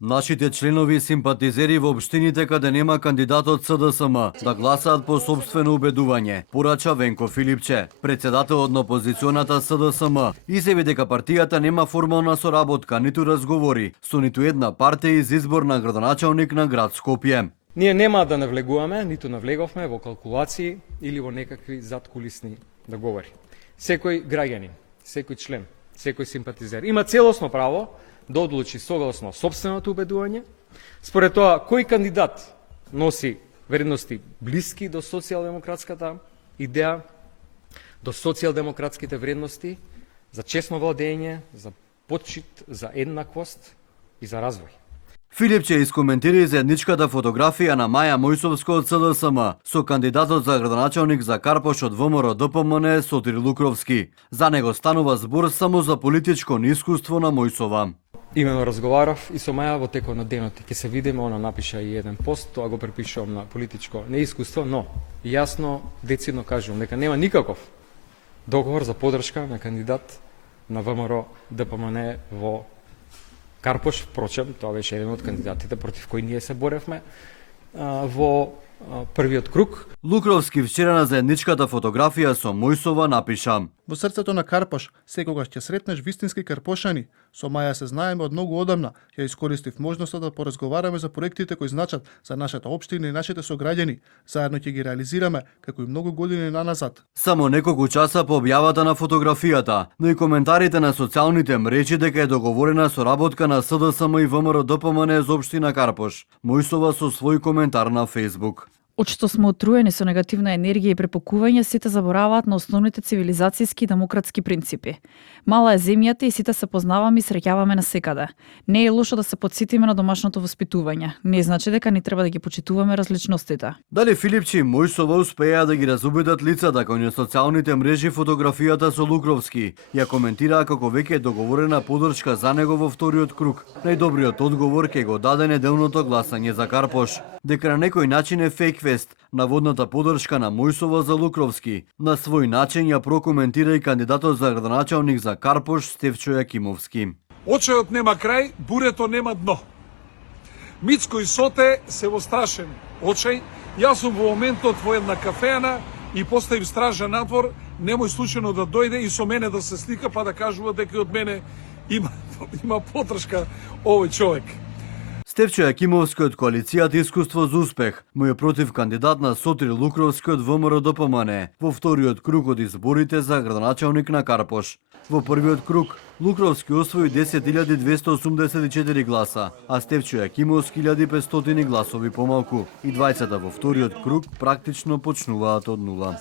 Нашите членови и симпатизери во општините каде нема кандидат од СДСМ да гласаат по собствено убедување, порача Венко Филипче, председателот на опозиционата СДСМ, изјави дека партијата нема формална соработка ниту разговори со ниту една партија из избор на градоначалник на град Скопје. Ние нема да навлегуваме, ниту навлеговме во калкулации или во некакви заткулисни договори. Секој граѓанин, секој член, секој симпатизер има целосно право да одлучи согласно собственото убедување, според тоа кој кандидат носи вредности блиски до социјалдемократската идеја, до социјалдемократските вредности за честно владење, за почит, за еднаквост и за развој. Филипче искоментира и заедничката фотографија на Маја Мојсовска од СДСМ со кандидатот за градоначалник за Карпош од ВМРО ДПМН Сотир Лукровски. За него станува збор само за политичко неискуство на Мојсова. Имено разговарав и со Маја во текот на денот. Ќе се видиме, она напиша и еден пост, тоа го препишувам на политичко неискуство, но јасно, децидно кажувам дека нема никаков договор за поддршка на кандидат на ВМРО ДПМН во Карпош. Впрочем, тоа беше еден од кандидатите против кои ние се боревме во првиот круг. Лукровски вчера на заедничката фотографија со Мојсова напиша: Во срцето на Карпош секогаш ќе сретнеш вистински карпошани. Со Маја се знаеме од многу одамна. Ја искористив можноста да поразговараме за проектите кои значат за нашата општина и нашите сограѓани. Заедно ќе ги реализираме како и многу години наназад. Само неколку часа по објавата на фотографијата, но и коментарите на социјалните мрежи дека е договорена соработка на СДСМ и ВМРО ДПМН за општина Карпош. Мојсова со свој коментар на Facebook: Очто сме отруени со негативна енергија и препокување, сите забораваат на основните цивилизацијски и демократски принципи. Мала е земјата и сите се познаваме и среќаваме насекаде. Не е лошо да се потсетиме на домашното воспитување. Не значи дека не треба да ги почитуваме различностите. Дали Филипче и Мојсова успеа да ги разубедат лицата кои на социјалните мрежи фотографијата со Лукровски? Ја коментираа како веќе е договорена поддршка за него во вториот круг. Најдобриот одговор ќе го даде неделното гласање за Карпош. Дека на некој начин е фейквест наводната поддршка на Мојсова за Лукровски. На свој начин ја прокоментира и кандидатот за градоначалник за Карпош Стефчо Јакимовски. Очајот нема крај, бурето нема дно. Мицко и Соте се во страшен очај. Јас сум во моментот во една кафеана и поставив стража надвор, немој случајно да дојде и со мене да се слика па да кажува дека од мене има поддршка овој човек. Стефчо Јакимовски од коалицијата Искуство за успех, му е против кандидат на Сотир Лукровски од ВМРО ДПМН во вториот круг од изборите за градоначалник на Карпош. Во првиот круг Лукровски освои 10.284 гласа, а Стефчо Јакимовски 1500 гласови помалку. И двајцата во вториот круг практично почнуваат од нула.